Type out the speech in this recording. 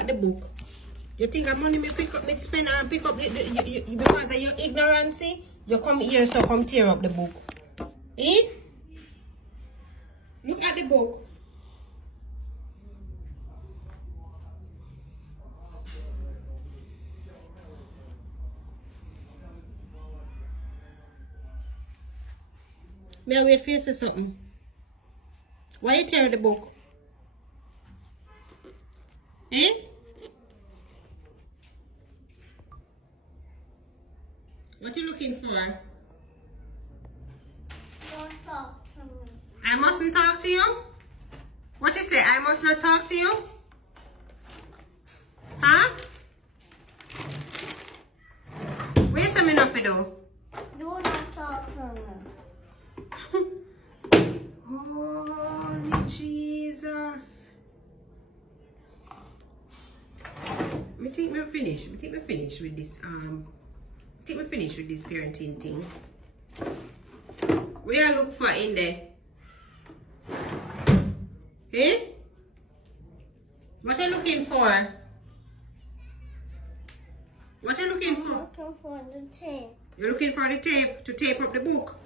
at the book. You think I'm money me pick up, me spend and pick up because of your ignorance? You come here so come tear up the book. Eh? Look at the book. May I wait for you to say something? Why you tear the book? Eh? What you looking for? Don't talk to me. I mustn't talk to you? What you say? I must not talk to you? Huh? What you say me not to do? Do not talk to me. Holy Jesus. I think me finish with this parenting thing. What you look for in there? Eh? What are you looking for? What are you looking for? I'm looking for the tape. You're looking for the tape to tape up the book.